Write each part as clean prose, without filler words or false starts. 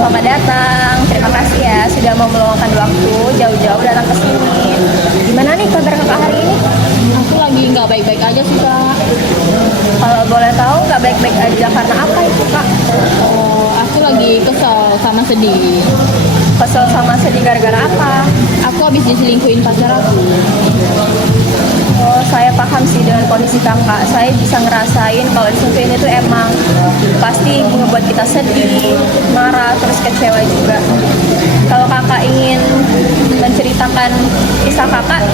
selamat datang. Terima kasih ya sudah mau meluangkan waktu jauh-jauh datang ke sini. Gimana nih kabar kakak hari ini? Aku lagi nggak baik-baik aja sih kak. Kalau boleh tahu nggak baik-baik aja karena apa itu kak? Aku lagi kesel sama sedih. Kesel sama sedih gara-gara apa? Aku habis diselingkuhin pacar aku. Oh, saya paham sih dengan kondisi kakak. Saya bisa ngerasain kalau diselingkuhin itu emang pasti ngebuat kita sedih, marah, terus kecewa juga. Kalau kakak ingin menceritakan kisah kakak,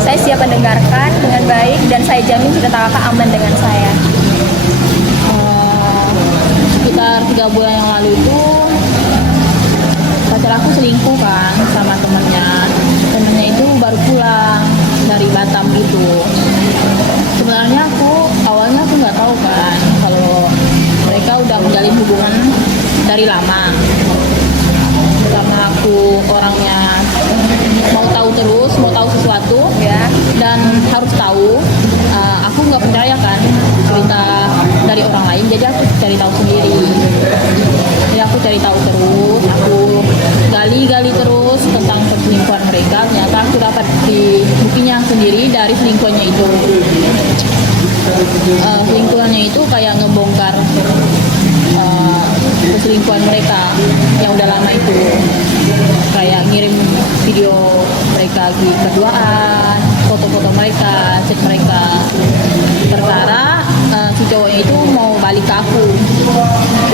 saya siap mendengarkan dengan baik dan saya jamin cerita kakak aman dengan saya. Sekitar 3 bulan yang lalu itu pacar aku selingkuh kan sama temennya itu baru pulang dari Batam gitu. Sebenarnya awalnya aku nggak tahu kan kalau mereka udah menjalin hubungan dari lama. Karena aku orangnya mau tahu terus, mau tahu sesuatu Ya, dan harus tahu. Aku nggak percaya kan cerita dari orang lain, jadi aku cari tahu sendiri. Jadi aku cari tahu terus, aku gali terus tentang perselingkuhan mereka. Ternyata aku dapat di buktinya sendiri dari selingkuhannya itu. Selingkuhannya itu kayak ngebongkar perselingkuhan mereka yang udah lama itu, kayak ngirim video mereka lagi berduaan, foto-foto mereka, chat mereka. Perkara si cowoknya itu mau balik ke aku,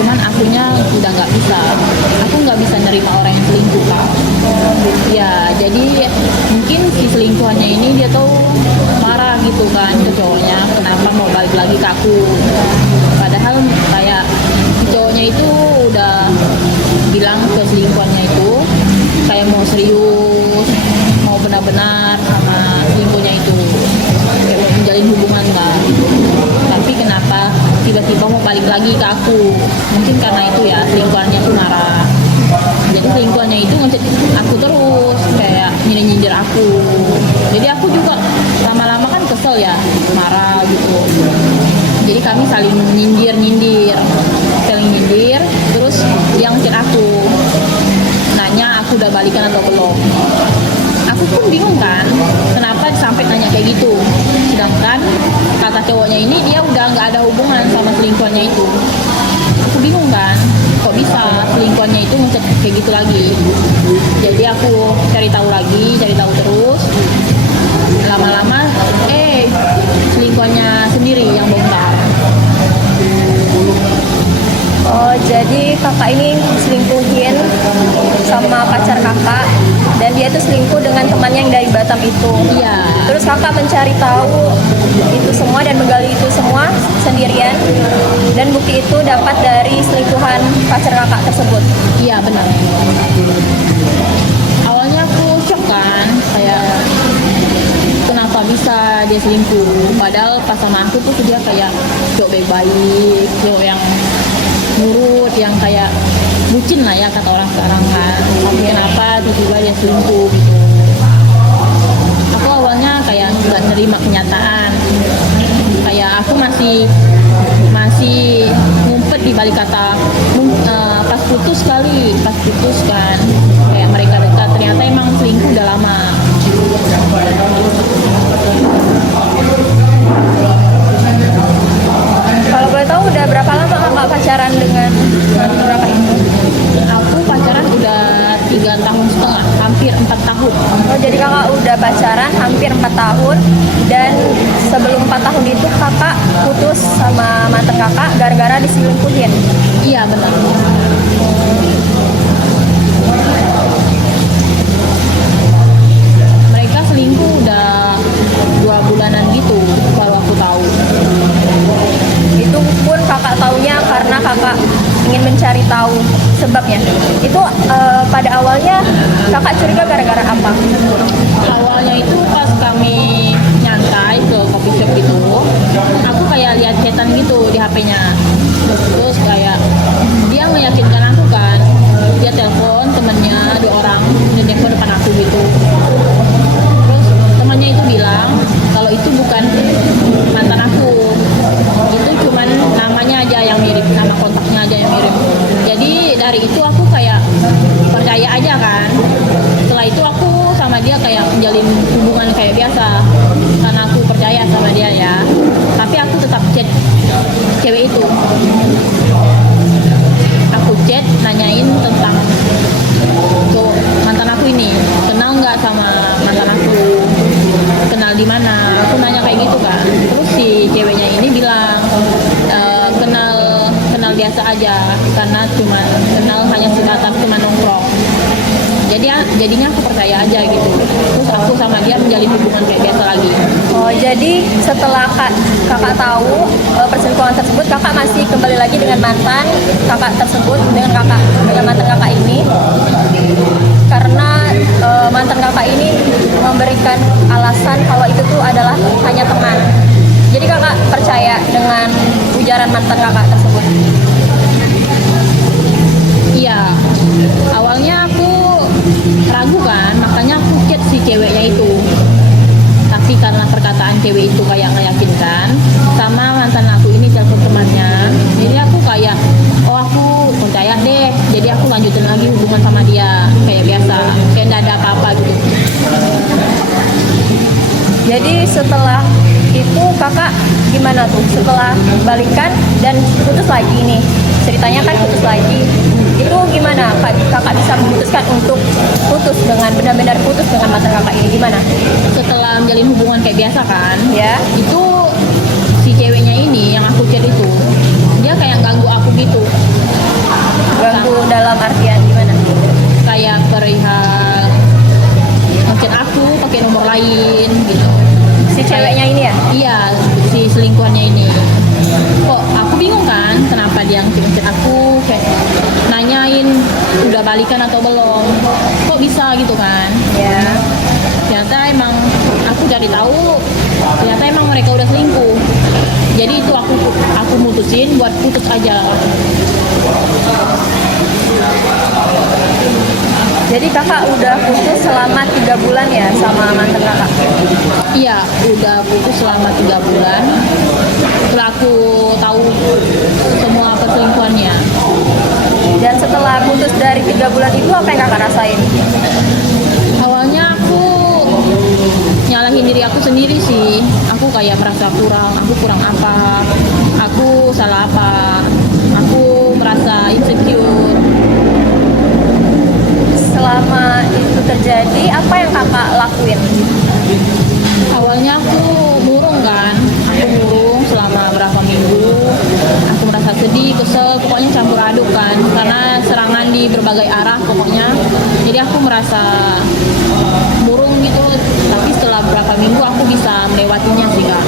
cuman akunya udah nggak bisa. Aku nggak bisa nerima orang yang selingkuh kan. Ya jadi mungkin si selingkuhannya ini dia tuh marah gitu kan ke cowoknya, kenapa mau balik lagi ke aku. Padahal kayak si cowoknya itu udah bilang ke selingkuhannya itu kayak mau serius, mau benar-benar sama selingkuhnya itu, kayak mau menjalin hubungan kan. Tapi kenapa tiba-tiba mau balik lagi ke aku? Mungkin karena itu ya, selingkuhannya tuh marah. Jadi selingkuhannya itu ngechat aku terus, kayak nyindir aku. Jadi aku juga lama-lama kan kesel ya, marah gitu. Jadi kami saling nyindir, terus dia ngechat aku, nanya aku udah balikan atau belum. Aku pun bingung kan, kenapa sampai nanya kayak gitu. Sedangkan kata cowoknya ini dia udah nggak ada hubungan sama selingkuhannya itu. Aku bingung kan, kok bisa selingkuhannya itu ngechat kayak gitu lagi. Jadi aku cari tahu terus. Lama-lama, selingkuhannya sendiri yang bongkar. oh jadi kakak ini selingkuhin sama pacar kakak dan dia itu selingkuh dengan temannya yang dari Batam itu. Iya. Terus kakak mencari tahu itu semua dan menggali itu semua sendirian dan bukti itu dapat dari selingkuhan pacar kakak tersebut. Iya benar. Awalnya aku shock kan, kayak kenapa bisa dia selingkuh. Padahal pas sama aku tuh dia kayak cowok baik-baik, cowok yang nurut, yang kayak bucin lah ya kata orang sekarang kan. Tapi kenapa tiba-tiba dia selingkuh gitu. Aku awalnya kayak nggak nerima kenyataan. Kayak aku masih ngumpet di balik kata pas putus kan, kayak mereka dekat, ternyata emang selingkuh udah lama. Kalau boleh tahu udah berapa lama kakak pacaran dengan kakak itu? Aku pacaran udah 3,5 tahun, hampir 4 tahun. Oh jadi kakak udah pacaran hampir 4 tahun dan sebelum 4 tahun itu kakak putus sama mantan kakak gara-gara diselingkuhin. Iya benar. Mereka selingkuh udah 2 bulanan gitu baru aku tahu. Itu pun kakak taunya karena kakak ingin mencari tahu sebabnya. Itu pada awalnya kakak curiga gara-gara apa? Awalnya itu pas kami nyantai ke coffee shop itu, aku kayak lihat chatan gitu di HP-nya. Terus kayak dia meyakinkan aku kan, dia telepon temennya 2 orang dan telepon depan aku gitu. Terus temannya itu bilang kalau itu bukan mantan aku, itu cuman namanya aja yang mirip, nama kontaknya aja yang mirip. Jadi dari itu aku kayak karena cuma kenal hanya sebatas cuma nongkrong. Jadinya aku percaya aja gitu. Terus aku sama dia menjalin hubungan kayak biasa lagi. Oh, jadi setelah kakak tahu perselingkuhan tersebut, kakak masih kembali lagi dengan mantan kakak tersebut, dengan mantan kakak ini, karena mantan kakak ini memberikan alasan kalau itu tuh adalah hanya teman. Jadi kakak percaya dengan ujaran mantan kakak tersebut? Iya, awalnya aku ragu kan, makanya aku chat si ceweknya itu. Tapi karena perkataan cewek itu kayak meyakinkan, sama mantan aku ini telepon temannya, jadi aku kayak, oh aku percaya deh. Jadi aku lanjutin lagi hubungan sama dia kayak biasa, kayak nggak ada apa-apa gitu. Jadi setelah itu kakak gimana tuh? Setelah balikan dan putus lagi nih, ceritanya kan putus lagi. Itu gimana kakak bisa memutuskan untuk putus dengan benar-benar putus dengan mantan kakak ini, gimana? Setelah menjalin hubungan kayak biasa kan, Ya. itu si ceweknya ini yang aku chat itu, dia kayak ganggu aku gitu. Ganggu dalam artian gimana? Kayak perihal ngechat aku pakai nomor lain gitu. Si ceweknya ini ya? Iya, si selingkuhannya ini. Kok aku bingung kan kenapa dia ngechat aku, kayak nanyain udah balikan atau belum. Kok bisa gitu kan? Ya. Ternyata emang aku cari tahu, ternyata emang mereka udah selingkuh. Jadi itu aku mutusin buat putus aja. Jadi kakak udah putus selama 3 bulan ya sama mantan kakak? Iya, udah putus selama 3 bulan. Setelah aku tahu semua perselingkuhannya. Dan setelah putus dari 3 bulan itu apa yang kakak rasain? Awalnya aku nyalahin diri aku sendiri sih. Aku kayak merasa aku kurang apa, aku salah apa, aku merasa insecure. Selama itu terjadi, apa yang kakak lakuin? Awalnya aku murung kan, aku murung selama berapa minggu. Aku merasa sedih, kesel, pokoknya campur aduk kan, karena serangan di berbagai arah pokoknya. Jadi aku merasa murung gitu. Tapi setelah berapa minggu aku bisa melewatinya sih kak.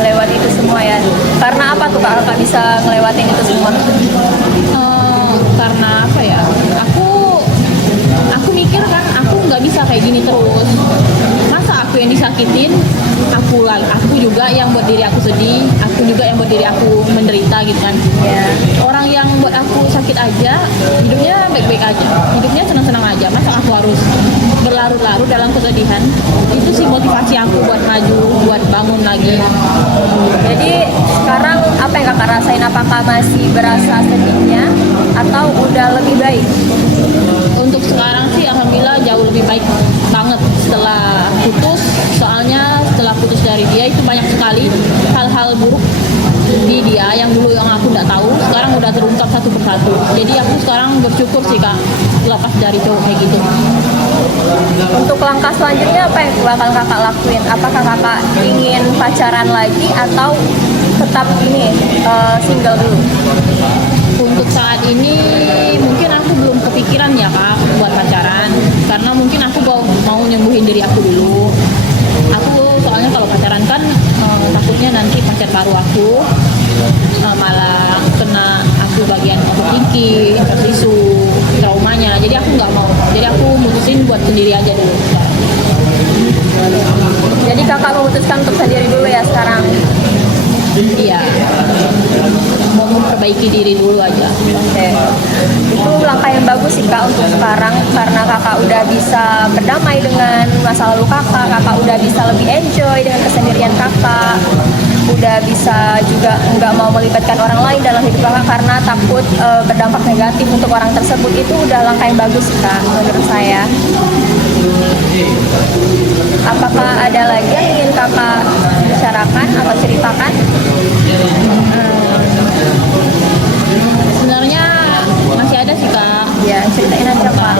Melewati itu semua ya? Karena apa tuh kakak bisa ngelewatin itu semua? Karena apa ya? Aku mikir kan, aku nggak bisa kayak gini terus. Masa aku yang disakitin, aku juga yang buat diri aku sedih, aku juga yang buat diri aku menderita gitu kan. Ya. Orang yang buat aku sakit aja, hidupnya baik-baik aja, hidupnya senang-senang aja. Masa aku harus berlarut-larut dalam kesedihan? Itu sih motivasi aku buat maju, buat bangun lagi. Jadi sekarang apa yang kakak rasain? Apakah masih berasa sedihnya atau udah lebih baik? Untuk sekarang sih alhamdulillah jauh lebih baik banget setelah putus. Soalnya setelah putus dari dia itu banyak sekali hal-hal buruk di dia yang dulu yang aku nggak tahu, sekarang udah terungkap satu persatu. Jadi aku sekarang bersyukur sih kak, lepas dari cowok kayak gitu. Untuk langkah selanjutnya apa yang bakal kakak lakuin? Apakah kakak ingin pacaran lagi atau tetap ini single dulu? Untuk saat ini mungkin aku belum kepikiran ya kak buat pacaran, karena mungkin aku mau nyembuhin diri aku dulu. Aku soalnya kalau pacaran kan takutnya nanti pacar baru aku malah kena aku bagian overthinking, isu traumanya. Jadi aku nggak mau. Jadi aku mutusin buat sendiri aja dulu. Jadi kakak memutuskan untuk sendiri dulu ya sekarang? Iya, mau memperbaiki diri dulu aja. Oke. Itu langkah yang bagus sih kak untuk sekarang, karena kakak udah bisa berdamai dengan masa lalu kakak udah bisa lebih enjoy dengan kesendirian kakak, udah bisa juga nggak mau melibatkan orang lain dalam hidup kakak karena takut berdampak negatif untuk orang tersebut. Itu udah langkah yang bagus sih kak menurut saya. Apakah ada lagi yang ingin kakak bicarakan atau ceritakan? Sebenarnya masih ada sih kak. Ya, ceritain aja kak.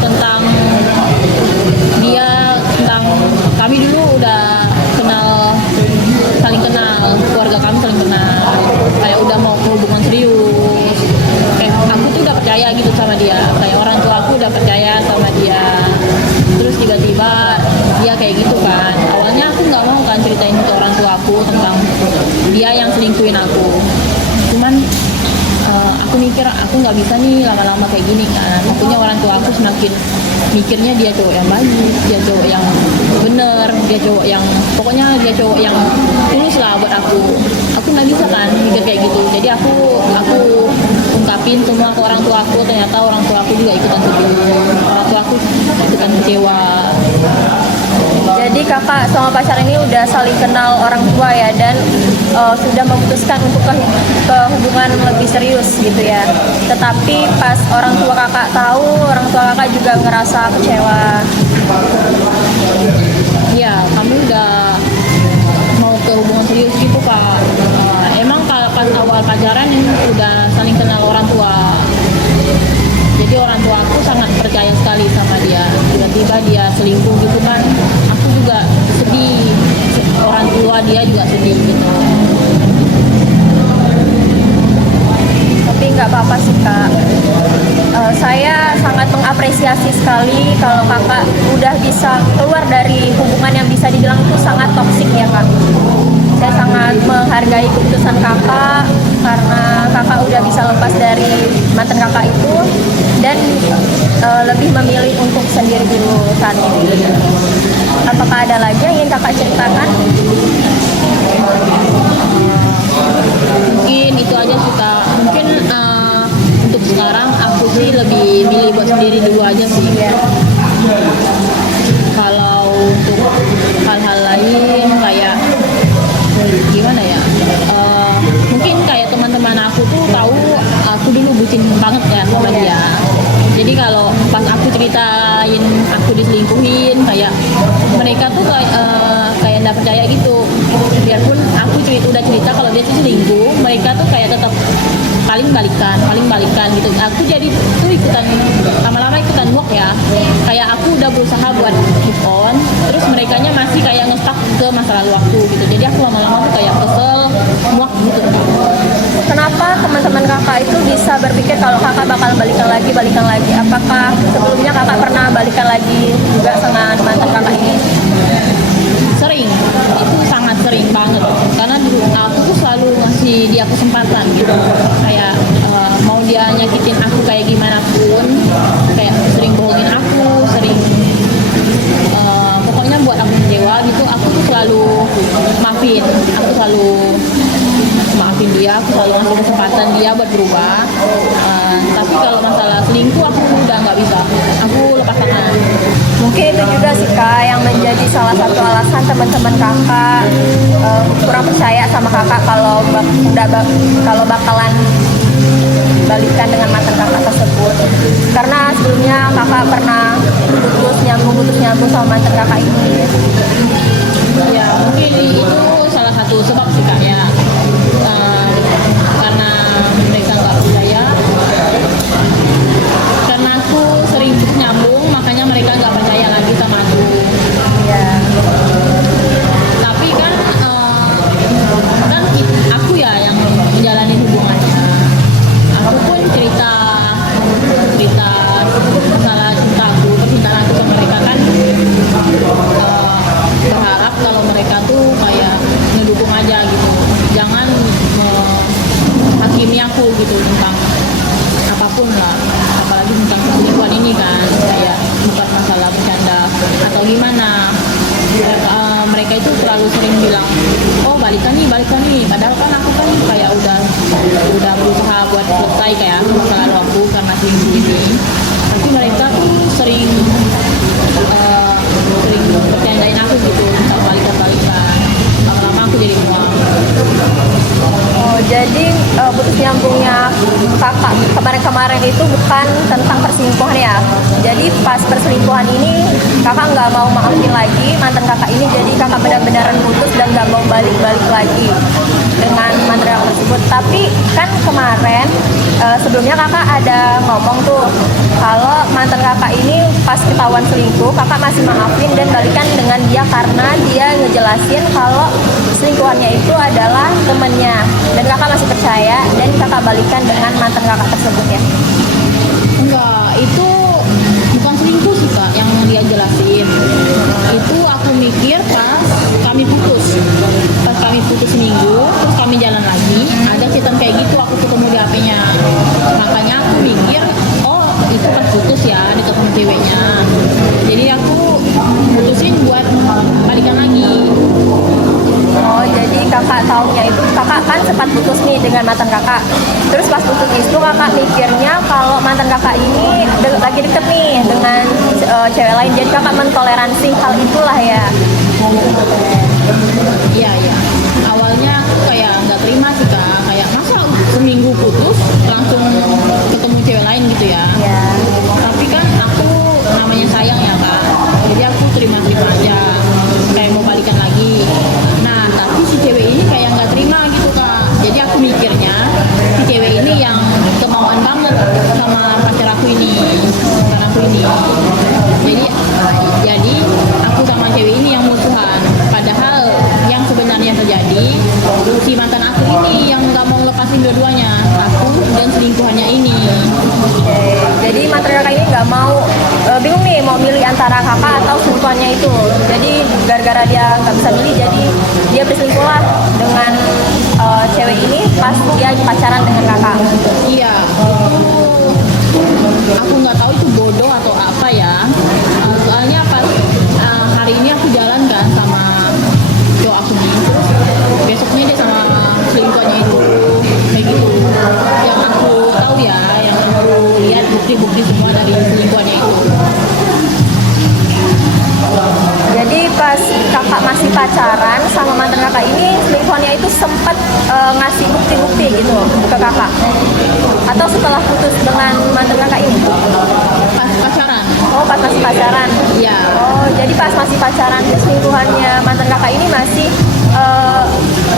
Tentang dia, tentang kami dulu udah saling kenal, keluarga kami saling kenal, kayak udah mau hubungan serius. percaya gitu sama dia, kayak orang tua aku udah percaya sama dia, terus tiba-tiba dia kayak gitu kan. Awalnya aku nggak mau kan ceritain ke orang tua aku tentang dia yang selingkuhin aku, cuman aku mikir aku nggak bisa nih lama-lama kayak gini kan. Makanya orang tua aku semakin mikirnya dia cowok yang baik, dia cowok yang bener, dia cowok yang pokoknya dia cowok yang tulus lah buat aku. Aku nggak bisa kan mikir kayak gitu, jadi aku ungkapin semua ke orang tua aku. Ternyata orang tua aku juga ikutan sedih, orang tua aku ikutan kecewa. Jadi kakak sama pacar ini udah saling kenal orang tua ya, dan sudah memutuskan untuk ke hubungan lebih serius gitu ya. Tetapi pas orang tua kakak tahu, orang tua kakak juga ngerasa kecewa. Ya, kami udah mau ke hubungan serius gitu kak. Emang pas awal pacaran udah saling kenal orang tua. Jadi orang tua aku sangat percaya sekali sama dia. Tiba-tiba dia selingkuh gitu kan, aku juga sedih. Orang tua dia juga sedih gitu. Tapi nggak apa-apa sih kak. Saya sangat mengapresiasi sekali kalau kakak udah bisa keluar dari hubungan yang bisa dibilang itu sangat toksik ya kak. Saya sangat menghargai keputusan kakak karena kakak udah bisa lepas dari mantan kakak itu dan lebih memilih untuk sendiri dulu saat ini. Apakah ada lagi yang ingin kakak ceritakan? Mungkin itu aja sih kak. Mungkin untuk sekarang aku sih lebih milih buat sendiri dulu aja sih. Kalau untuk hal-hal lain kayak gimana ya, mungkin kayak teman-teman aku tuh tahu aku dulu bucin banget ya sama dia. Jadi kalau pas aku ceritain aku diselingkuhin, kayak mereka tuh kayak nggak percaya gitu. Biarpun aku udah cerita kalau dia tuh selingkuh, mereka tuh kayak tetap paling balikan gitu. Aku jadi tuh ikutan lama-lama ikutan muak ya. Kayak aku udah berusaha buat move on, terus merekanya masih kayak ngestak ke masa lalu aku gitu. Jadi aku lama-lama tuh kayak kesel, muak gitu. Kenapa teman-teman kakak itu bisa berpikir kalau kakak bakal balikan lagi? Apakah sebelumnya kakak pernah balikan lagi juga sama mantan kakak ini? Sering, itu sangat sering banget. Karena dulu aku tuh selalu ngasih dia kesempatan gitu. Kayak mau dia nyakitin aku kayak gimana pun, kayak sering bohongin aku, sering pokoknya buat aku kecewa gitu. Aku tuh selalu maafin, aku selalu maafin dia, aku selalu ngasih kesempatan dia buat berubah. Tapi kalau masalah selingkuh aku udah nggak bisa, aku lepas tangan. Mungkin itu juga sih kak yang menjadi salah satu alasan teman-teman kakak kurang percaya sama kakak kalau kalau bakalan balikan dengan mantan kakak tersebut. Karena sebelumnya kakak pernah putus nyambung sama mantan kakak ini. Ya mungkin itu salah satu sebab sih kak ya. Karena mereka nggak percaya, karena aku sering nyambung, makanya mereka nggak percaya lagi sama aku. Ya. Tapi kan aku ya yang menjalani hubungannya. Aku pun cerita masalah cintaku, percintaan aku sama mereka kan, berharap kalau mereka tuh kayak ngedukung aja gitu, jangan hakimi aku gitu tentang apapun lah, apalagi tentang perselingkuhan ini kan, kayak bukan masalah bercanda atau gimana. Mereka itu terlalu sering bilang, oh balikan nih, padahal kan aku kan kayak udah berusaha buat selesai kayak masa lalu aku karena selingkuh ini. Tapi mereka tuh sering bercandain aku gitu, tentang balikan. Lama-lama aku jadi muak. Oh, jadi putus nyambungnya kakak kemarin-kemarin itu bukan tentang perselingkuhan ya. Jadi pas perselingkuhan ini kakak nggak mau maafin lagi mantan kakak ini, jadi kakak benar-benar putus dan nggak mau balik lagi dengan mantan kakak tersebut. Tapi kan kemarin sebelumnya kakak ada ngomong tuh kalau mantan kakak ini pas ketahuan selingkuh kakak masih maafin dan balikan dengan dia karena dia ngejelasin kalau selingkuhannya itu adalah temennya, dan kakak masih percaya dan kakak balikan dengan mantan kakak tersebut ya. itu bukan selingkuh sih kak, yang dia jelasin itu aku mikir pas kami putus seminggu, terus kami jalan lagi, ada chatan kayak gitu, aku ketemu di HP-nya, makanya aku mikir oh itu pas putus ya deket sama ceweknya, jadi aku putusin buat balikan lagi. Oh, jadi kakak taunya itu kakak kan sempat putus nih dengan mantan kakak. Terus pas putus itu kakak mikirnya kalau mantan kakak ini lagi deket nih dengan cewek lain. Jadi kakak mentoleransi hal itulah ya. Iya iya. Awalnya aku kayak nggak terima sih kak, kayak masa seminggu putus langsung ketemu cewek lain gitu ya. Ya. Tapi kan aku namanya sayang ya kak, jadi aku terima-terima aja, kayak mau balikan lagi. Nah tapi si cewek ini kayak nggak terima gitu kak, jadi aku mikirnya si cewek ini yang kemauan banget sama pacar aku ini, mantan aku ini. Jadi aku sama cewek ini yang musuhan, padahal yang sebenarnya terjadi si mantan aku ini yang nggak mau lepasin dua-duanya, aku dan selingkuhannya ini. Oke. Jadi mantan kakak ini nggak mau bingung nih mau milih antara kakak atau selingkuhannya itu. Jadi gara-gara dia nggak bisa milih, jadi dia berselingkuh lah dengan cewek ini pas dia pacaran dengan kakak. Iya, itu aku nggak tahu itu bodoh atau apa ya. Soalnya pas hari ini aku jalan kan sama cowok aku nih, terus besoknya dia sama selingkuhannya itu kayak gitu. Yang aku tahu ya, yang aku lihat bukti-bukti semua dari selingkuhannya itu. Jadi pas kakak masih pacaran sama mantan kakak ini, selingkuhannya itu sempat ngasih bukti-bukti gitu ke kakak? Atau setelah putus dengan mantan kakak ini? Pas pacaran. Oh, pas masih pacaran? Iya. Oh, jadi pas masih pacaran selingkuhannya mantan kakak ini masih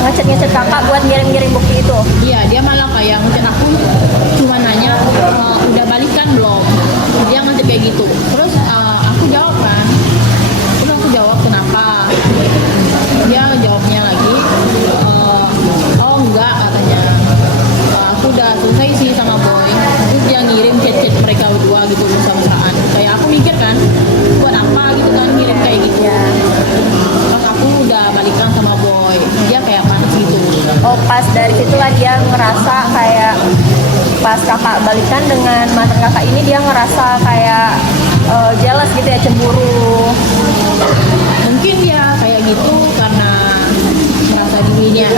ngechat-ngechat kakak buat ngirim-ngirim bukti itu? Iya, dia malah kayak ngechat aku, cuma nanya udah balikan belum. Dia ngechat kayak gitu. Terus aku jawab kan, terus aku jawab kenapa. Dia jawabnya lagi, oh enggak katanya. Aku udah selesai sih sama boy. Terus dia ngirim chat-chat mereka berdua gitu mesra-mesraan. Kayak aku mikir kan, buat apa gitu kan ngirim kayak gitu. Pas aku udah balikan sama boy, dia kayak panas gitu. Oh, pas dari situlah dia ngerasa kayak pas kakak balikan dengan mantan kakak ini, dia ngerasa kayak jealous gitu ya, cemburu. Mungkin dia kayak gitu karena merasa dirinya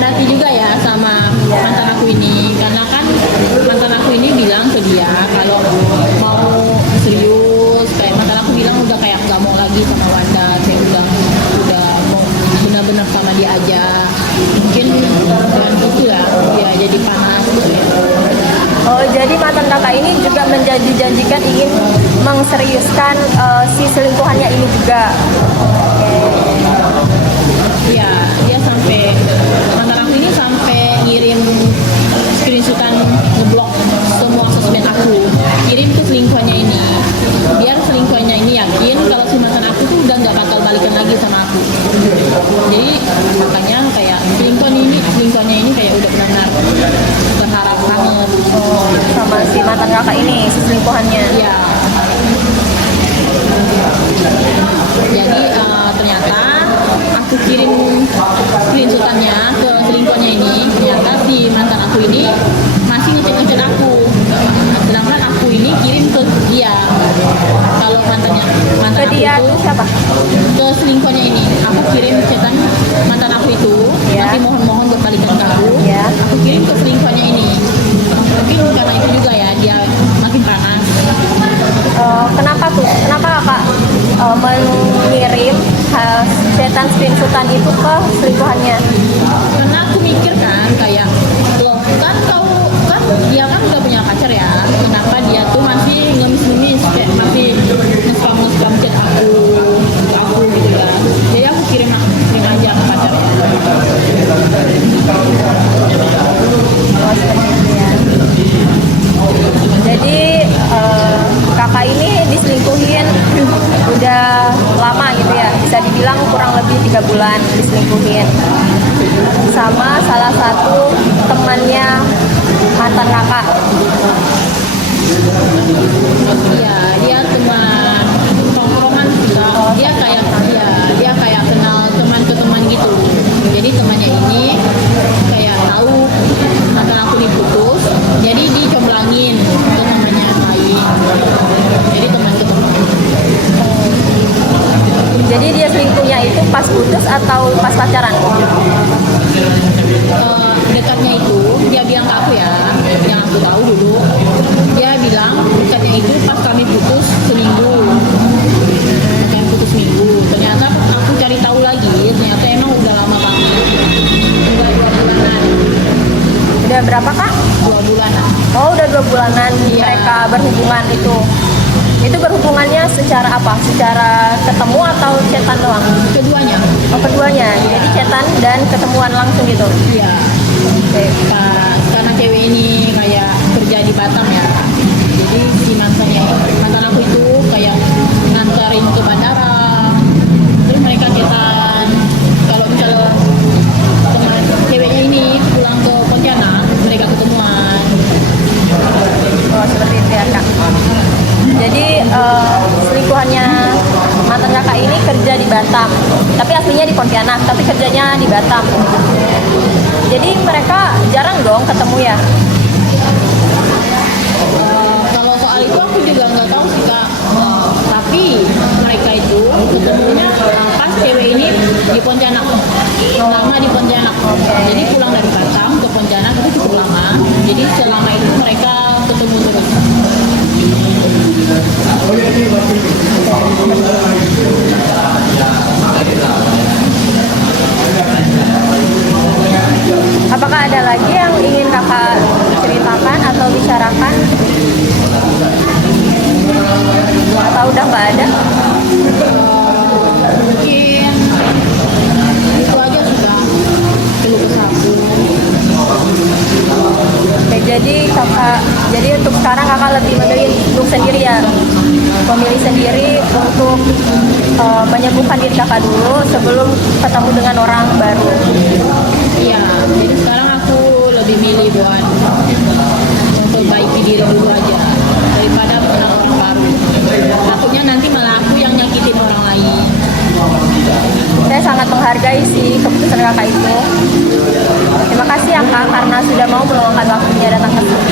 nanti juga ya sama mantan aku ini, karena kan mantan aku ini bilang ke dia kalau mau serius, kayak mantan aku bilang udah kayak nggak mau lagi sama Wanda, saya udah mau benar-benar sama dia aja. Mungkin dengan itu ya dia jadi panas gitu ya. Oh, jadi mantan kakak ini juga menjanjikan ingin mengseriuskan si selingkuhannya ini juga. Iya, dia sampai mantan aku ini sampai ngirim screenshotan ngeblok semua sosmed aku, kirim ke selingkuhannya ini, biar selingkuhannya ini yakin kalau si mantan aku tuh udah nggak bakal balikan lagi sama aku. Jadi makanya kayak selingkuhannya ini kayak udah benar-benar berharap banget. Oh, sama si mantan kakak ini, si selingkuhannya. Iya. Jadi ternyata aku kirim screenshotannya ke selingkuhannya ini, ternyata si mantan aku ini masih ngechat aku, sedangkan aku ini kirim ke dia. Kalau mantan Ke dia aku tuh itu siapa? ke selingkuhannya ini, aku kirim chatan mantan aku itu Ya. masih mohon-mohon buat balikan ke aku. Ya. Aku kirim ke selingkuhannya ini. Mungkin karena itu juga ya dia makin panas. Kenapa tuh? Kenapa kakak mengirim chatan screenshotan itu ke selingkuhannya? Karena aku mikir kan kayak loh kan tahu kan dia kan udah punya pacar ya, kenapa dia tuh masih ngemis-ngemis kayak masih nge-spam chat aku gitu ya. Jadi aku kirim aja ke pacarnya. Oh, seperti itu ya. Jadi kakak ini diselingkuhin udah lama gitu ya, bisa dibilang kurang lebih 3 bulan diselingkuhin sama salah satu temannya mantan kakak. Iya, dia teman tongkrongan sih Kak. Dia kayak kenal teman ke teman gitu. Jadi temannya ini kayak tahu antara aku diputus, jadi dicomblangin ke temannya lain. Jadi teman ke teman. Jadi dia selingkuhnya itu pas putus atau pas pacaran? Dekatnya itu dia bilang ke aku ya, yang aku tahu dulu, dia bilang dekatnya itu pas kami putus seminggu, kami putus minggu. Ternyata aku cari tahu lagi, ternyata emang udah lama banget, udah 2 bulanan. Udah berapa kak? 2 bulanan. Oh udah 2 bulanan Iya. mereka berhubungan itu. Itu berhubungannya secara apa? Secara ketemu atau chatan doang? Keduanya. Oh keduanya, jadi chatan dan ketemuan langsung gitu. Iya. Oke. Karena cewek ini kayak kerja di Batam ya, jadi si mantan aku itu kayak nganterin ke bandara, terus mereka chatan. Kalau misalnya teman ceweknya ini pulang ke Pontianak, mereka ketemuan. Oh seperti itu ya kak. Jadi selingkuhannya mantan kakak ini kerja di Batam, tapi aslinya di Pontianak, tapi kerjanya di Batam. Jadi mereka jarang dong ketemu ya. Kalau soal itu aku juga nggak tahu sih Kak. Tapi mereka itu ketemunya pas cewek ini di Pontianak, lama di Pontianak. Jadi pulang dari Batam ke Pontianak itu cukup lama. Jadi selama itu mereka ketemu terus. Apakah ada lagi yang ingin kakak ceritakan atau bicarakan? Atau udah nggak ada? Mungkin itu aja sudah keluh kesahku. Oke, jadi untuk sekarang kakak lebih memilih untuk sendiri ya, memilih sendiri untuk menyembuhkan diri kakak dulu sebelum ketemu dengan orang baru. Iya, jadi sekarang aku lebih milih buat memperbaiki diri dulu aja daripada mengenal orang baru. Takutnya nanti malah aku yang nyakitin orang lain. Saya sangat menghargai sih keputusan kakak itu. Terima kasih ya kak karena sudah mau meluangkan waktunya datang ke sini.